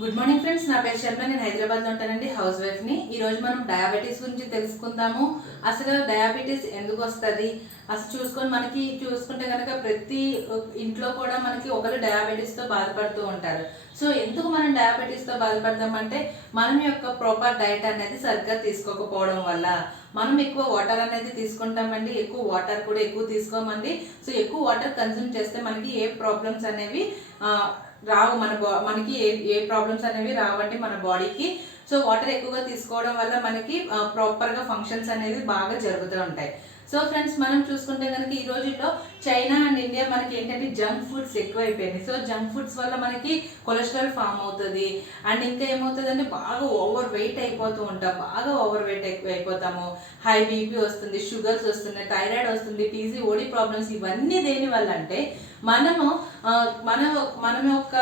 Good morning friends, నా పేరు శర్మ. నేను హైదరాబాద్లో ఉంటానండి, హౌస్ వైఫ్ని. ఈరోజు మనం డయాబెటీస్ గురించి తెలుసుకుందాము. అసలు డయాబెటీస్ ఎందుకు వస్తుంది అసలు చూసుకుంటే కనుక ప్రతి ఇంట్లో కూడా మనకి ఒకరు డయాబెటీస్తో బాధపడుతూ ఉంటారు. సో ఎందుకు మనం డయాబెటీస్తో బాధపడతామంటే మనం యొక్క ప్రాపర్ డైట్ అనేది సరిగ్గా తీసుకోకపోవడం వల్ల. మనం ఎక్కువ వాటర్ అనేది తీసుకుంటామండి, ఎక్కువ వాటర్ కూడా ఎక్కువ తీసుకోమండి. సో ఎక్కువ వాటర్ కన్జ్యూమ్ చేస్తే మనకి ఏ ప్రాబ్లమ్స్ అనేవి రావు, మనకి ఏ ప్రాబ్లమ్స్ అనేవి రావండి మన బాడీకి. సో వాటర్ ఎక్కువగా తీసుకోవడం వల్ల మనకి ప్రాపర్గా ఫంక్షన్స్ అనేవి బాగా జరుగుతూ ఉంటాయి. సో ఫ్రెండ్స్, మనం చూసుకుంటే కనుక ఈ రోజుల్లో చైనా అండ్ ఇండియా మనకి ఏంటంటే జంక్ ఫుడ్స్ ఎక్కువ అయిపోయింది. సో జంక్ ఫుడ్స్ వల్ల మనకి కొలెస్ట్రాల్ ఫామ్ అవుతుంది. అండ్ ఇంకా ఏమవుతుంది అంటే బాగా ఓవర్ వెయిట్ అయిపోతూ ఉంటాం, బాగా ఓవర్ వెయిట్ అయిపోతాము. హై బీపీ వస్తుంది, షుగర్స్ వస్తున్నాయి, థైరాయిడ్ వస్తుంది, పీసీఓడి ప్రాబ్లమ్స్. ఇవన్నీ దేని వల్ల అంటే మనం యొక్క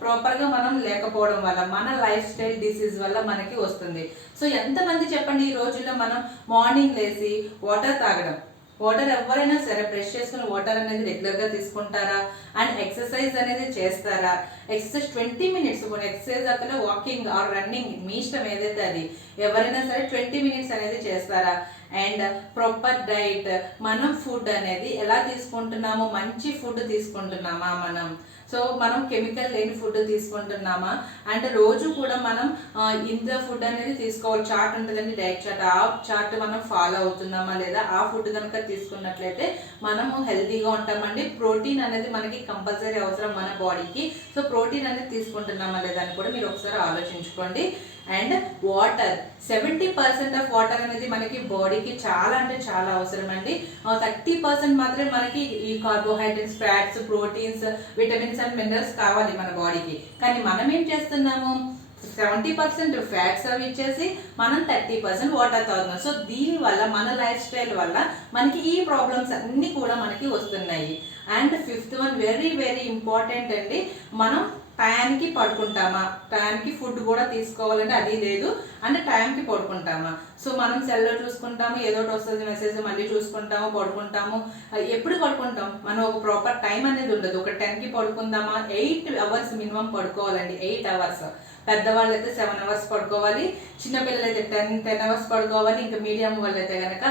ప్రాపర్గా మనం లేకపోవడం వల్ల, మన లైఫ్ స్టైల్ డిసీజ్ వల్ల మనకి వస్తుంది. సో ఎంతమంది చెప్పండి ఈ రోజుల్లో మనం మార్నింగ్ లేసి వాటర్ తాగడం, వాటర్ ఎవరైనా సరే బ్రష్ చేసుకుని వాటర్ అనేది రెగ్యులర్గా తీసుకుంటారా? అండ్ ఎక్సర్సైజ్ అనేది చేస్తారా? ఎక్సర్సైజ్ 20 minutes, ఎక్సర్సైజ్ అక్కడ వాకింగ్ ఆర్ రన్నింగ్ మీ ఇష్టం ఏదైతే అది, ఎవరైనా సరే 20 minutes అనేది చేస్తారా? అండ్ ప్రాపర్ డైట్, మనం ఫుడ్ అనేది ఎలా తీసుకుంటున్నామో, మంచి ఫుడ్ తీసుకుంటున్నామా మనం? సో మనం కెమికల్ లేని ఫుడ్ తీసుకుంటున్నామా? అంటే రోజు కూడా మనం ఇంత ఫుడ్ అనేది తీసుకోవాలి. చార్ట్ ఉంటుందండి, డైట్ చార్ట్. ఆ చార్ట్ మనం ఫాలో అవుతున్నామా లేదా? ఆ ఫుడ్ కనుక తీసుకున్నట్లయితే మనము హెల్తీగా ఉంటామండి. ప్రోటీన్ అనేది మనకి కంపల్సరీ అవసరం మన బాడీకి. సో ప్రోటీన్ అనేది తీసుకుంటున్నామా లేదా అని కూడా మీరు ఒకసారి ఆలోచించుకోండి. అండ్ వాటర్, 70% ఆఫ్ వాటర్ అనేది మనకి బాడీకి చాలా అంటే చాలా అవసరం అండి. 30% మాత్రమే మనకి ఈ carbohydrates, fats, proteins, vitamins and minerals కావాలి మన బాడీకి. కానీ మనం ఏం చేస్తున్నాము, 70% ఫ్యాట్స్ అవి ఇచ్చేసి మనం 30% వాటర్ తాగుతున్నాం. సో దీనివల్ల మన లైఫ్ స్టైల్ వల్ల మనకి ఈ ప్రాబ్లమ్స్ అన్నీ కూడా మనకి వస్తున్నాయి. And 5th one very very important అండి, మనం టైంకి పడుకుంటామా? టైంకి ఫుడ్ కూడా తీసుకోవాలంటే అది లేదు. అంటే టైంకి పడుకుంటామా? సో మనం సెల్లో చూసుకుంటాము, ఏదో ఒకటి వస్తుంది మెసేజ్, మళ్ళీ చూసుకుంటాము, పడుకుంటాము. ఎప్పుడు పడుకుంటాం? మనం ఒక ప్రాపర్ టైం అనేది ఉండదు. ఒక 10కి పడుకుందామా? 8 hours మినిమం పడుకోవాలండి, 8 hours. పెద్దవాళ్ళు అయితే 7 hours పడుకోవాలి, చిన్నపిల్లలు అయితే 10 hours పడుకోవాలి. ఇంకా మీడియం వాళ్ళు అయితే కనుక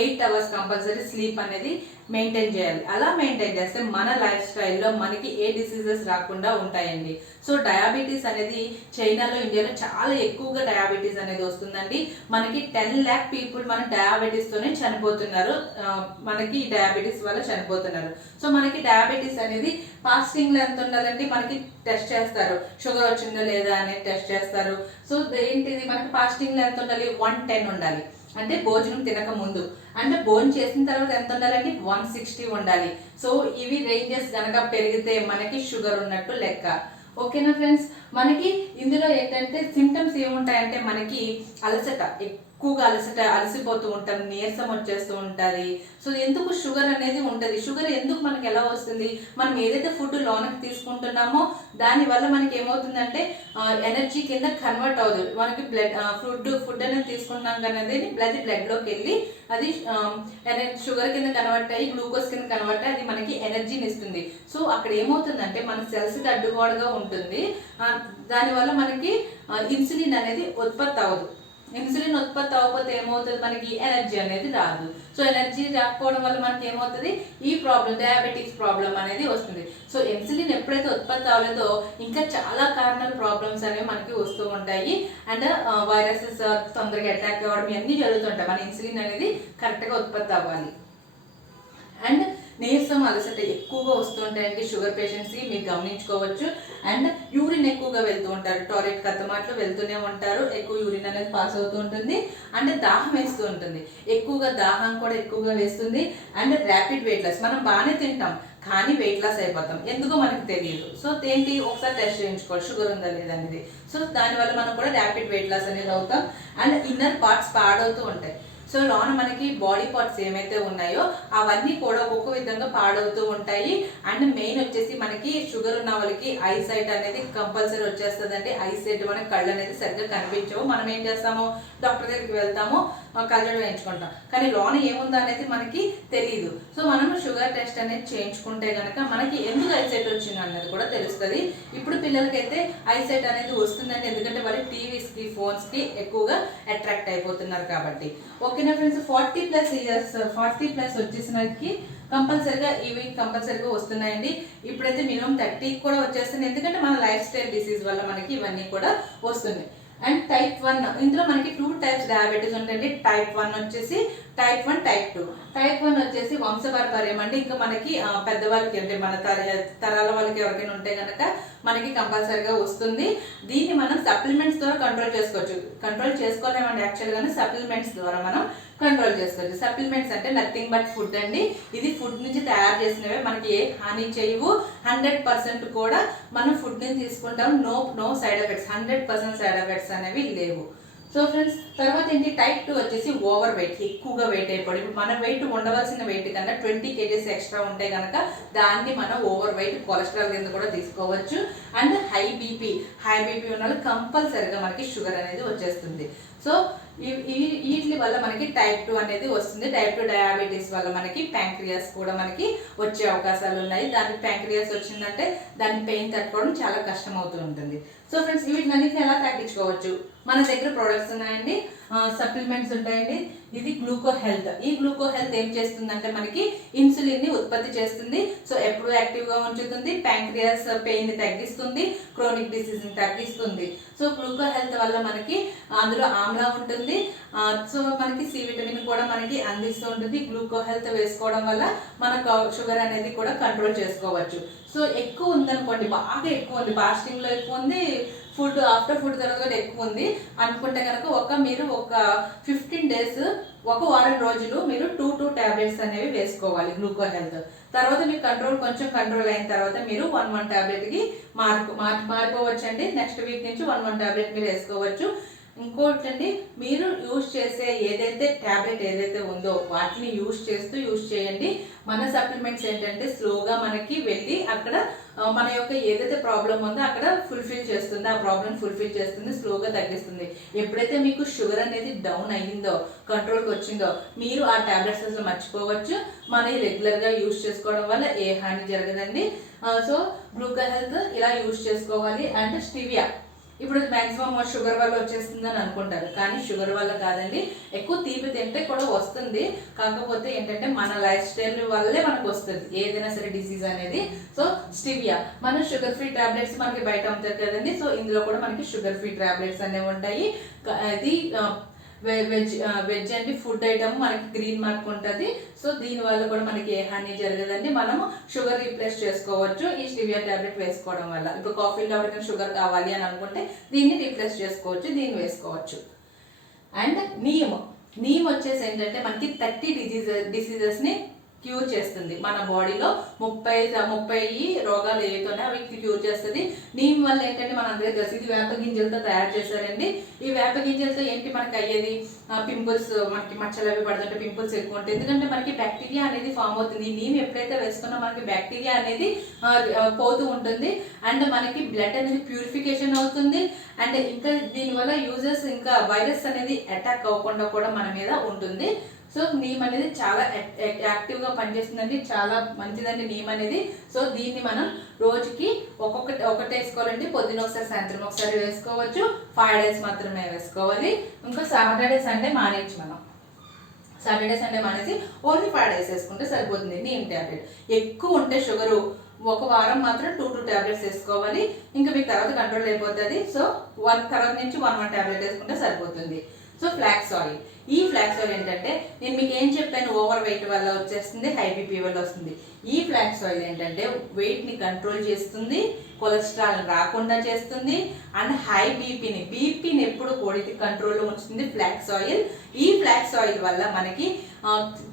8 hours కంపల్సరీ స్లీప్ అనేది మెయింటైన్ చేయాలి. అలా మెయింటైన్ చేస్తే మన లైఫ్ స్టైల్లో మనకి ఏ డిసీజెస్ రాకుండా ఉంటాయండి. సో డయాబెటీస్ అనేది చైనాలో, ఇండియాలో చాలా ఎక్కువగా డయాబెటీస్ అనేది వస్తుందండి. మనకి 10 lakh పీపుల్ మన డయాబెటీస్తోనే చనిపోతున్నారు, మనకి డయాబెటీస్ వల్ల చనిపోతున్నారు. సో మనకి డయాబెటీస్ అనేది ఫాస్టింగ్లో ఎంత ఉండాలంటే మనకి టెస్ట్ చేస్తారు, షుగర్ వచ్చిందో లేదా అనేది టెస్ట్ చేస్తారు. సో ఏంటిది, మనకి ఫాస్టింగ్లో ఎంత ఉండాలి? 110 ఉండాలి, అంటే భోజనం తినక ముందు. అంటే భోజనం చేసిన తర్వాత ఎంత ఉండాలంటే 160 ఉండాలి. సో ఇవి రేంజెస్ కనుక పెరిగితే మనకి షుగర్ ఉన్నట్టు లెక్క. ఓకేనా ఫ్రెండ్స్? మనకి ఇందులో ఏంటంటే సిమ్టమ్స్ ఏముంటాయంటే మనకి అలసట, ఎక్కువగా అలసిపోతూ ఉంటాం, నీరసం వచ్చేస్తూ ఉంటుంది. సో ఎందుకు షుగర్ అనేది ఉంటుంది? షుగర్ ఎందుకు మనకి ఎలా వస్తుంది? మనం ఏదైతే ఫుడ్ లోనకి తీసుకుంటున్నామో దానివల్ల మనకి ఏమవుతుందంటే ఎనర్జీ కింద కన్వర్ట్ అవుతుంది. మనకి ఫుడ్ అనేది తీసుకుంటున్నాం కానీ అది బ్లడ్లోకి వెళ్ళి అది షుగర్ కింద కన్వర్ట్ అయ్యి గ్లూకోజ్ కింద కన్వర్ట్ అయ్యి అది మనకి ఎనర్జీని ఇస్తుంది. సో అక్కడ ఏమవుతుందంటే మన సెల్స్కి అడ్డుగోడగా ఉంటుంది. దానివల్ల మనకి ఇన్సులిన్ అనేది ఉత్పత్తి అవ్వదు. ఇన్సులిన్ ఉత్పత్తి అవ్వకపోతే ఏమవుతుంది, మనకి ఎనర్జీ అనేది రాదు. సో ఎనర్జీ రాకపోవడం వల్ల మనకి ఏమవుతుంది, ఈ ప్రాబ్లం, డయాబెటిక్స్ ప్రాబ్లం అనేది వస్తుంది. సో ఇన్సులిన్ ఎప్పుడైతే ఉత్పత్తి అవ్వలేదో ఇంకా చాలా కారణాల ప్రాబ్లమ్స్ అనేవి మనకి వస్తూ ఉంటాయి. అండ్ వైరసెస్ తొందరగా అటాక్ అవ్వడం ఇవన్నీ జరుగుతుంటాయి. మన ఇన్సులిన్ అనేది కరెక్ట్గా ఉత్పత్తి అవ్వాలి. అండ్ నీరసం, అలసట ఎక్కువగా వస్తుంటాయండి షుగర్ పేషెంట్స్కి, మీరు గమనించుకోవచ్చు. అండ్ యూరిన్ ఎక్కువగా వెళ్తూ ఉంటారు, టాయిలెట్ కత్తమాట్లు వెళ్తూనే ఉంటారు, ఎక్కువ యూరిన్ అనేది పాస్ అవుతూ ఉంటుంది. అంటే దాహం వేస్తూ ఉంటుంది, ఎక్కువగా దాహం కూడా ఎక్కువగా వేస్తుంది. అండ్ ర్యాపిడ్ వెయిట్ లాస్, మనం బాగానే తింటాం కానీ వెయిట్ లాస్ అయిపోతాం, ఎందుకో మనకు తెలియదు. సో ఏంటి, ఒకసారి టెస్ట్ చేయించుకోవాలి షుగర్ ఉందా లేదా అనేది. సో దానివల్ల మనం కూడా ర్యాపిడ్ వెయిట్ లాస్ అనేది అవుతాం. అండ్ ఇన్నర్ పార్ట్స్ పాడవుతూ ఉంటాయి. సో లోన మనకి బాడీ పార్ట్స్ ఏమైతే ఉన్నాయో అవన్నీ కూడా ఒక్కొక్క విధంగా పాడవుతూ ఉంటాయి. అండ్ మెయిన్ వచ్చేసి మనకి షుగర్ ఉన్న వాళ్ళకి ఐ సైట్ అనేది కంపల్సరీ వచ్చేస్తుందండి. ఐ సైట్ మనకి కళ్ళు అనేది సరిగ్గా కనిపించవు. మనం ఏం చేస్తాము, డాక్టర్ దగ్గరికి వెళ్తాము, కళ్ళజోడు వేయించుకుంటాం, కానీ లోన ఏముందో అనేది మనకి తెలియదు. సో మనం షుగర్ టెస్ట్ అనేది చేయించుకుంటే కనుక మనకి ఎందుకు ఐసైట్ వచ్చింది అన్నది కూడా తెలుస్తుంది. ఇప్పుడు పిల్లలకైతే ఐసైట్ అనేది వస్తుందండి, ఎందుకంటే వాళ్ళు టీవీస్కి ఫోన్స్కి ఎక్కువగా అట్రాక్ట్ అయిపోతున్నారు కాబట్టి. ఓకేనా ఫ్రెండ్స్, 40+ ఇయర్స్ 40+ వచ్చేసినకి కంపల్సరిగా ఇవి కంపల్సరిగా వస్తున్నాయండి. ఇప్పుడైతే మినిమం 30 కూడా వచ్చేస్తుంది, ఎందుకంటే మన లైఫ్ స్టైల్ డిసీజ్ వల్ల మనకి ఇవన్నీ కూడా వస్తున్నాయి. అండ్ టైప్ 1, ఇందులో మనకి 2 టైప్స్ డయాబెటీస్ ఉంటాయండి. టైప్ 1 వచ్చేసి, టైప్ 1, టైప్ 2. టైప్ 1 వచ్చేసి వంశపారంపర్యం అండి. ఇంకా మనకి పెద్దవాళ్ళకి అంటే మన తరాల వాళ్ళకి ఎవరికైనా ఉంటే కనుక మనకి కంపల్సరీగా వస్తుంది. దీన్ని మనం సప్లిమెంట్స్ ద్వారా కంట్రోల్ చేసుకోవచ్చు. కంట్రోల్ చేసుకోలేమండి యాక్చువల్గానే, సప్లిమెంట్స్ ద్వారా మనం కంట్రోల్ చేసుకోవచ్చు. సప్లిమెంట్స్ అంటే నథింగ్ బట్ ఫుడ్ అండి. ఇది ఫుడ్ నుంచి తయారు చేసినవే, మనకి ఏ హాని చేయవు. 100% కూడా మనం ఫుడ్ నుంచి తీసుకుంటాం. No side effects, 100% side effects అనేవి లేవు. సో ఫ్రెండ్స్, తర్వాత ఏంటి, టైప్ 2 వచ్చేసి ఓవర్ వెయిట్, ఎక్కువగా వెయిట్ అయిపోయి. ఇప్పుడు మన వెయిట్ ఉండవలసిన వెయిట్ కన్నా 20 kgs ఎక్స్ట్రా ఉంటే కనుక దాన్ని మనం ఓవర్ వెయిట్, కొలెస్ట్రాల్ కింద కూడా తీసుకోవచ్చు. అండ్ హై బీపీ ఉన్న వాళ్ళు కంపల్సరిగా మనకి షుగర్ అనేది వచ్చేస్తుంది. సో వీటి వల్ల మనకి టైప్ 2 అనేది వస్తుంది. టైప్ 2 డయాబెటీస్ వల్ల మనకి ప్యాంక్రియాస్ కూడా మనకి వచ్చే అవకాశాలు ఉన్నాయి. దానికి ప్యాంక్రియాస్ వచ్చిందంటే దాని పెయిన్ తట్టుకోవడం చాలా కష్టం అవుతూ ఉంటుంది. సో ఫ్రెండ్స్, వీటినన్నింటిని ఎలా తగ్గించుకోవచ్చు, మన దగ్గర ప్రొడక్ట్స్ ఉన్నాయండి, సప్లిమెంట్స్ ఉంటాయండి. ఇది గ్లూకో హెల్త్. ఈ గ్లూకో హెల్త్ ఏం చేస్తుందంటే మనకి ఇన్సులిన్ ని ఉత్పత్తి చేస్తుంది. సో ఎప్పుడు యాక్టివ్గా ఉంచుతుంది, ప్యాంక్రియాస్ పెయిన్ ని తగ్గిస్తుంది, క్రోనిక్ డిసీజ్ ని తగ్గిస్తుంది. సో గ్లూకో హెల్త్ వల్ల మనకి అందులో ఆమ్లా ఉంటుంది. సో మనకి సి విటమిన్ కూడా మనకి అందిస్తూ ఉంటుంది. గ్లూకో హెల్త్ వేసుకోవడం వల్ల మనకు షుగర్ అనేది కూడా కంట్రోల్ చేసుకోవచ్చు. సో ఎక్కువ ఉందనుకోండి, బాగా ఎక్కువ ఉంది, ఫాస్టింగ్ లో ఎక్కువ ఉంది, ఫుడ్ ఆఫ్టర్ ఫుడ్ తర్వాత కూడా ఎక్కువ ఉంది అనుకుంటే కనుక మీరు ఒక 15 days, ఒక వారం రోజులు మీరు 2 టాబ్లెట్స్ అనేవి వేసుకోవాలి గ్లూకో హెల్త్. తర్వాత మీకు కొంచెం కంట్రోల్ అయిన తర్వాత మీరు 1 టాబ్లెట్ కి మారిపోవచ్చు అండి. నెక్స్ట్ వీక్ నుంచి 1 టాబ్లెట్ మీరు వేసుకోవచ్చు. ఇంకోటి అండి, మీరు యూజ్ చేసే ట్యాబ్లెట్ ఏదైతే ఉందో వాటిని యూజ్ చేయండి. మన సప్లిమెంట్స్ ఏంటంటే స్లోగా మనకి వెళ్ళి అక్కడ మన యొక్క ఏదైతే ప్రాబ్లం ఉందో అక్కడ ఫుల్ఫిల్ చేస్తుంది, ఆ ప్రాబ్లం ఫుల్ఫిల్ చేస్తుంది, స్లోగా తగ్గిస్తుంది. ఎప్పుడైతే మీకు షుగర్ అనేది డౌన్ అయ్యిందో, కంట్రోల్కి వచ్చిందో, మీరు ఆ టాబ్లెట్స్ అసలు మర్చిపోవచ్చు. మనం రెగ్యులర్గా యూజ్ చేసుకోవడం వల్ల ఏ హాని జరగదండి. సో గ్లూకో హెల్త్ ఇలా యూజ్ చేసుకోవాలి. అండ్ స్టివియా, ఇప్పుడు మ్యాక్సిమం షుగర్ వల్ల వచ్చేస్తుందని అనుకుంటారు, కానీ షుగర్ వల్ల కాదండి. ఎక్కువ తీపి తింటే కూడా వస్తుంది, కాకపోతే ఏంటంటే మన లైఫ్ స్టైల్ వల్లే మనకు వస్తుంది ఏదైనా సరే డిసీజ్ అనేది. సో స్టివియా, మన షుగర్ ఫ్రీ టాబ్లెట్స్ మనకి బయట అమ్ముతారు కదండి. సో ఇందులో కూడా మనకి షుగర్ ఫ్రీ టాబ్లెట్స్ అనేవి ఉంటాయి. ఇది వెజ్ అండి, ఫుడ్ ఐటమ్ మనకి గ్రీన్ మార్క్ ఉంటుంది. సో దీనివల్ల కూడా మనకి ఏ హాని జరగదండి. మనము షుగర్ రీప్లేస్ చేసుకోవచ్చు ఈ స్టివియా టాబ్లెట్ వేసుకోవడం వల్ల. ఇప్పుడు కాఫీలో ఎవరికైనా షుగర్ కావాలి అని అనుకుంటే దీన్ని రీప్లేస్ చేసుకోవచ్చు, దీన్ని వేసుకోవచ్చు. అండ్ నీమ్ వచ్చేసి ఏంటంటే మనకి 30 డిసీజెస్ని క్యూర్ చేస్తుంది. మన బాడీలో 30 రోగాలు ఏవైతే అవి క్యూర్ చేస్తుంది. నీమ్ వల్ల ఏంటంటే మన అందరికీ తెలుసు, ఇది వేప గింజలతో తయారు చేశారండి. ఈ వేప గింజలతో ఏంటి మనకి అయ్యేది, పింపుల్స్, మనకి మచ్చలు అవి పడుతుంటే పింపుల్స్ ఎక్కువ ఉంటాయి, ఎందుకంటే మనకి బ్యాక్టీరియా అనేది ఫామ్ అవుతుంది. నీమ్ ఎప్పుడైతే వేసుకున్నా మనకి బ్యాక్టీరియా అనేది పోతూ ఉంటుంది. అండ్ మనకి బ్లడ్ అనేది ప్యూరిఫికేషన్ అవుతుంది. అండ్ ఇంకా దీనివల్ల యూజర్స్ ఇంకా వైరస్ అనేది అటాక్ అవ్వకుండా కూడా మన మీద ఉంటుంది. సో నీమ్ అనేది చాలా యాక్టివ్గా పనిచేస్తుందండి, చాలా మంచిదండి నీమ్ అనేది. సో దీన్ని మనం రోజుకి ఒకటి వేసుకోవాలండి. పొద్దున ఒకసారి, సాయంత్రం ఒకసారి వేసుకోవచ్చు. 5 days మాత్రమే వేసుకోవాలి. ఇంకా సాటర్డే సండే మానేయచ్చు. మనం సాటర్డే సండే మానేసి ఓన్లీ 5 days వేసుకుంటే సరిపోతుంది. నీమ్ ట్యాబ్లెట్ ఎక్కువ ఉంటే షుగరు ఒక వారం మాత్రం 2 టాబ్లెట్స్ వేసుకోవాలి. ఇంకా మీకు తర్వాత కంట్రోల్ అయిపోతుంది. సో తర్వాత నుంచి 1 టాబ్లెట్ వేసుకుంటే సరిపోతుంది. సో ఫ్లాక్స్ ఆయిల్, ఈ ఫ్లాక్స్ ఆయిల్ ఏంటంటే నేను మీకు ఏం చెప్పాను, ఓవర్ వెయిట్ వల్ల వచ్చేస్తుంది, హై బీపీ వల్ల వస్తుంది. ఈ ఫ్లాక్స్ ఆయిల్ ఏంటంటే వెయిట్ని కంట్రోల్ చేస్తుంది, కొలెస్ట్రాల్ రాకుండా చేస్తుంది, అండ్ హై బీపీని ఎప్పుడు కూడా కంట్రోల్లో ఉంచుతుంది ఫ్లాక్స్ ఆయిల్. ఈ ఫ్లాక్స్ ఆయిల్ వల్ల మనకి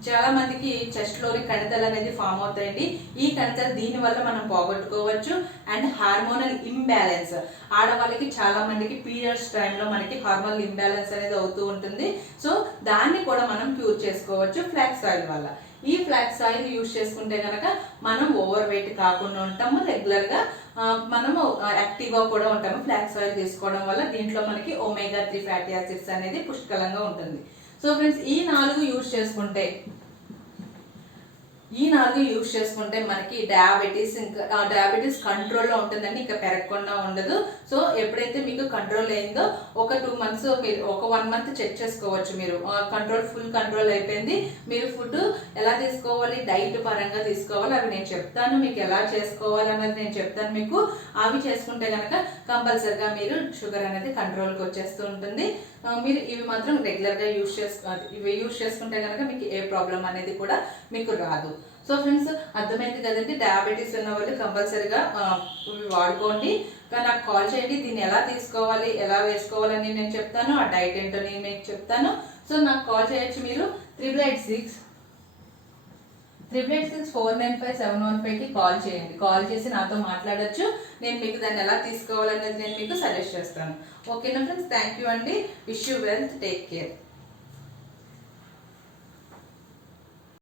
చాలా మందికి చెస్ట్లోని కణితలు అనేది ఫామ్ అవుతాయండి. ఈ కణితలు దీని వల్ల మనం పోగొట్టుకోవచ్చు. And and hormonal imbalance. ఆడవాళ్ళకి చాలా మందికి పీరియడ్స్ టైంలో మనకి హార్మోనల్ ఇంబ్యాలెన్స్ అనేది అవుతూ ఉంటుంది. సో దాన్ని కూడా మనం క్యూర్ చేసుకోవచ్చు ఫ్లాక్స్ ఆయిల్ వల్ల. ఈ ఫ్లాక్స్ ఆయిల్ యూజ్ చేసుకుంటే కనుక మనం ఓవర్ వెయిట్ కాకుండా ఉంటాము, రెగ్యులర్గా మనము యాక్టివ్గా కూడా ఉంటాము ఫ్లాక్స్ ఆయిల్ తీసుకోవడం వల్ల. దీంట్లో మనకి ఒమేగా 3 ఫ్యాటీ యాసిడ్స్ అనేది పుష్కలంగా ఉంటుంది. సో ఫ్రెండ్స్ ఈ 4 యూజ్ చేసుకుంటే మనకి డయాబెటీస్ కంట్రోల్లో ఉంటుందండి, ఇంకా పెరగకుండా ఉండదు. సో ఎప్పుడైతే మీకు కంట్రోల్ అయిందో ఒక 2 months మీరు ఒక 1 month చెక్ చేసుకోవచ్చు. మీరు ఫుల్ కంట్రోల్ అయిపోయింది. మీరు ఫుడ్ ఎలా తీసుకోవాలి, డైట్ పరంగా తీసుకోవాలి, అవి నేను చెప్తాను. మీకు ఎలా చేసుకోవాలి అన్నది నేను చెప్తాను మీకు. అవి చేసుకుంటే కనుక కంపల్సరిగా మీరు షుగర్ అనేది కంట్రోల్కి వచ్చేస్తూ ఉంటుంది. మీరు ఇవి మాత్రం రెగ్యులర్గా యూజ్ చేసుకుంటే కనుక మీకు ఏ ప్రాబ్లం అనేది కూడా మీకు రాదు. సో ఫ్రెండ్స్ అర్థమైంది కదండి. డయాబెటీస్ ఉన్న వాళ్ళు కంపల్సరీగా ఇవి వాడుకోండి. నాకు కాల్ చేయండి. దీన్ని ఎలా తీసుకోవాలి, ఎలా వేసుకోవాలని నేను చెప్తాను. ఆ డైట్ ఏంటో నేను మీకు చెప్తాను. సో నాకు కాల్ చేయొచ్చు మీరు 8886495715కి కాల్ చేయండి. కాల్ చేసి నాతో మాట్లాడొచ్చు. నేను మీకు దాన్ని ఎలా తీసుకోవాలనేది నేను మీకు సజెస్ట్ చేస్తాను. ఓకేనా ఫ్రెండ్స్, థ్యాంక్ యూ అండి. Wish you wealth, take care.